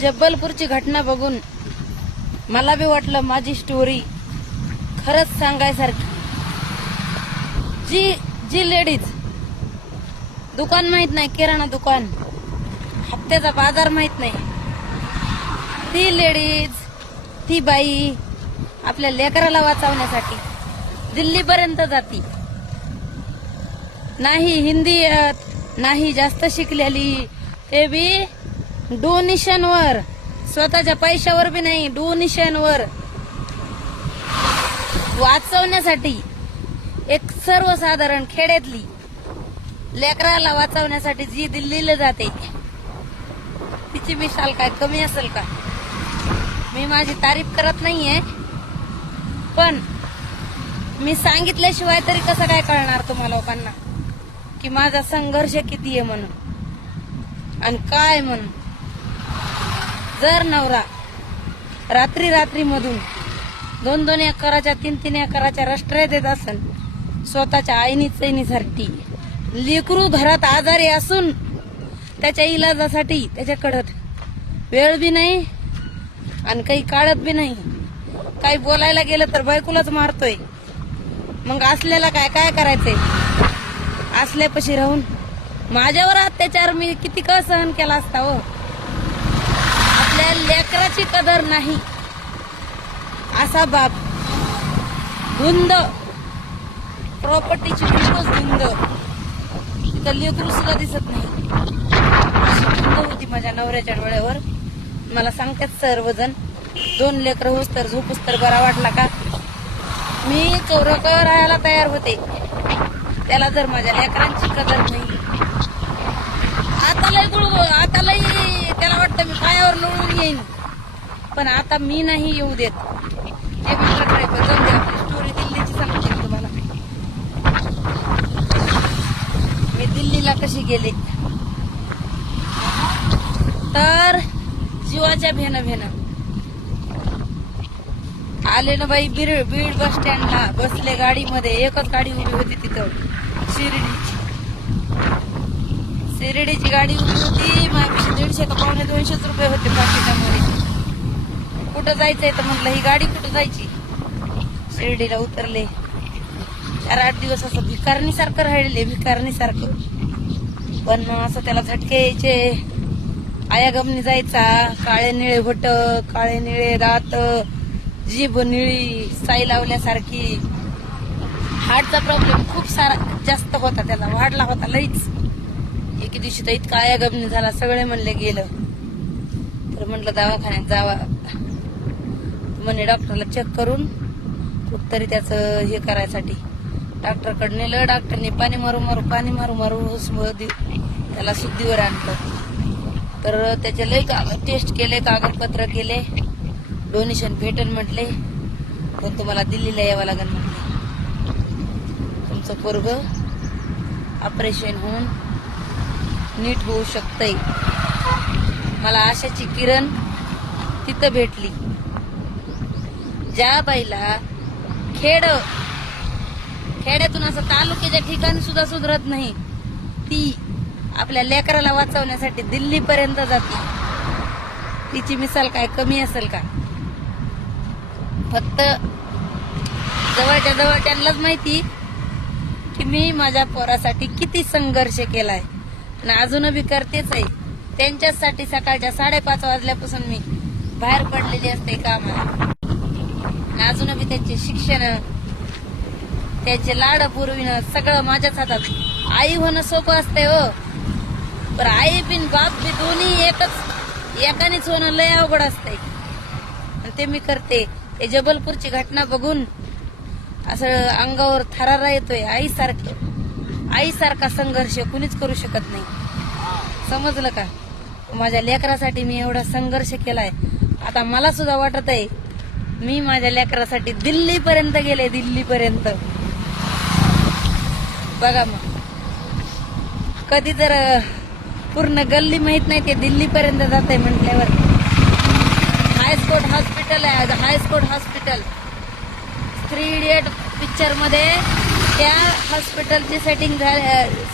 जबलपूरची घटना बघून मला बी वाटलं माझी स्टोरी खरंच सांगायसारखी. जी लेडीज दुकान माहित नाही, किराणा दुकान, हप्त्याचा बाजार माहित नाही, ती लेडीज, ती बाई आपल्या लेकराला वाचवण्यासाठी दिल्लीपर्यंत जाती. नाही हिंदी येत, नाही जास्त शिकलेली, ते बी डोनेशनवर, स्वतःच्या पैशावर बी नाही, डोनेशनवर वाचवण्यासाठी. एक सर्वसाधारण खेड्यातली लेकराला वाचवण्यासाठी जी दिल्लीला जाते, तिची मिसाल काय कमी असेल का? मी माझी तारीफ करत नाहीये, पण मी सांगितल्याशिवाय तरी कसं काय कळणार तुम्हा लोकांना की माझा संघर्ष किती आहे म्हणून आणि काय म्हणून. जर नवरा रात्री मधून 2-2 एकराच्या 3-3 एकराच्या रष्ट्र्या देत असन स्वतःच्या आईनी चैनीसाठी, लेकरू घरात आजारी असून त्याच्या इलाजासाठी त्याच्याकडं वेळ बी नाही आणि काही काढत बी नाही, काही बोलायला गेलं तर बायकोलाच मारतोय, मग असल्याला काय काय करायचंय? असल्यापाशी राहून माझ्यावर अत्याचार मी किती का सहन केला असता हो. आपल्या लेकराची कदर नाही असा बाप, धुंद प्रॉपर्टीची धुंद, तिथं लेकरू सुद्धा दिसत नाही, अशी धुंद होती माझ्या नवऱ्याच्या डोळ्यावर. मला सांगतात सर्वजण 2 लेकर होस तर झोपूस तर बरा वाटला का? मी चौरक राहायला तयार होते, त्याला जर माझ्या लेकरांची कदर नाही. आता लय त्याला वाटतं मी पायावर लोळून येईन, पण आता मी नाही येऊ देत. ते म्हटलं ड्रायव्हर जाऊन दे, आपली स्टोरी दिल्लीची सांगते तुम्हाला. मी दिल्लीला कशी गेले तर जीवाच्या भेन आले ना बाई. बीड बस स्टँडला बसले गाडीमध्ये, एकच गाडी उभी होती तिथं, शिर्डीची गाडी उभी होती. माझ्यापेक्षा 150 का 250 रुपये होते पाकिटामध्ये. कुठं जायचंय तर म्हटलं ही गाडी कुठं जायची. शिर्डीला उतरले. 4-8 दिवस असं भिकारणी सारखं, पण असं त्याला झटके यायचे. आयागमनी जायचा, काळे निळे होट, काळे निळे दात, जीभ निळी, साई लावल्यासारखी. हार्टचा प्रॉब्लेम खूप सारा जास्त होता, त्याला वाढला होता लईच. एके दिवशी तर इतका आयागमनी झाला, सगळे म्हणले गेलं. तर म्हटलं दवाखान्यात जावा, म्हणे डॉक्टरला चेक करून कुठतरी त्याचं हे करायसाठी डॉक्टरकडे नेलं. डॉक्टरने पाणी मारू त्याला शुद्धीवर आणलं. तर त्याचे लय टेस्ट केले, कागदपत्र केले, डोनेशन भेटन म्हटले, पण तुम्हाला दिल्लीला यावं लागेल म्हटले. तुमचं पोरग ऑपरेशन होऊन नीट होऊ शकतंय. मला आशाची किरण तिथं भेटली. ज्या बाईला खेड्यातून असं तालुक्याच्या ठिकाणी सुद्धा सुधरत नाही, ती आपल्या लेकराला वाचवण्यासाठी दिल्लीपर्यंत जाते. तिची मिसाल काय कमी असेल का? फक्त जवळच्या जवळ त्यांनाच माहिती की मी माझ्या पोरासाठी किती संघर्ष केलाय आणि अजून बी करतेच आहे. त्यांच्यासाठी सकाळच्या 5:30 वाजल्यापासून मी बाहेर पडलेली असते कामाला. अजून बी त्यांचे शिक्षण, त्यांचे लाड पुरविणं सगळं माझ्याच हातात. आई होणं सोपं असतंय हो, पण आई बिन बाप बी दोन्ही एकानेच होणं लय अवघड असतंय. आणि ते मी करते. ते जबलपूरची घटना बघून असं अंगावर थरारा येतोय. आईसारखा संघर्ष कुणीच करू शकत नाही. समजलं का? माझ्या लेकरासाठी मी एवढा संघर्ष केलाय. आता मला सुद्धा वाटत आहे मी माझ्या लेकरासाठी दिल्लीपर्यंत गेले, दिल्लीपर्यंत. बघा मग, कधी तर पूर्ण गल्ली माहित नाही, ते दिल्लीपर्यंत जात आहे म्हटल्यावर. हायस्कोर्ट हॉस्पिटल 3 इडियट पिक्चर मध्ये त्या हॉस्पिटलची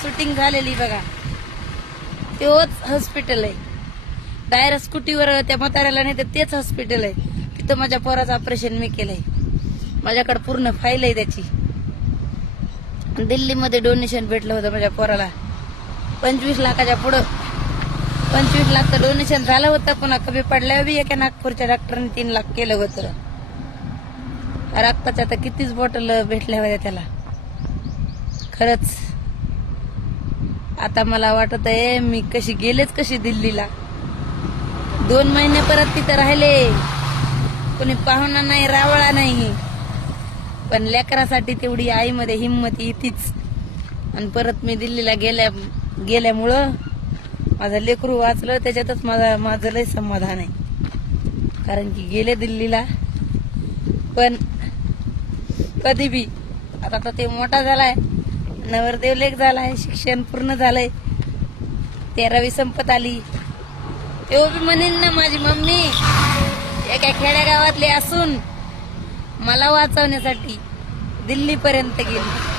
शूटिंग झालेली बघा. तोच हॉस्पिटल आहे. डायरेक्ट स्कूटीवर त्या म्हाताऱ्याला नाही तर तेच हॉस्पिटल आहे. तिथं माझ्या पोराचं ऑपरेशन मी केलंय. माझ्याकडे पूर्ण फाईल आहे त्याची. दिल्लीमध्ये डोनेशन भेटलं होतं माझ्या पोराला 25 लाखाच्या पुढं. 25 लाखचं डोनेशन झालं होतं. पुन्हा कमी पडल्यावर बी एका नागपूरच्या डॉक्टरने 3 लाख केलं होतं. रक्ताच्या तर कितीच बॉटल भेटल्या होत्या त्याला. खरंच आता मला वाटत आहे मी गेलेच कशी दिल्लीला. 2 महिने परत तिथं राहिले. कोणी पाहुणा नाही, रावळा नाही. पण लेकरासाठी तेवढी आईमध्ये हिंमत येतीच. आणि परत मी दिल्लीला गेल्यामुळं माझं लेकरू वाचलं. त्याच्यातच माझं लय समाधान आहे. कारण की गेले दिल्लीला. पण कधी बी आता तर ते मोठा झालाय, नवरदेव लेक झालाय, शिक्षण पूर्ण झालंय, 13वी संपत आली. तेव्हा बी म्हणेन ना माझी मम्मी एका खेड्या गावातली असून मला वाचवण्यासाठी दिल्लीपर्यंत गेली.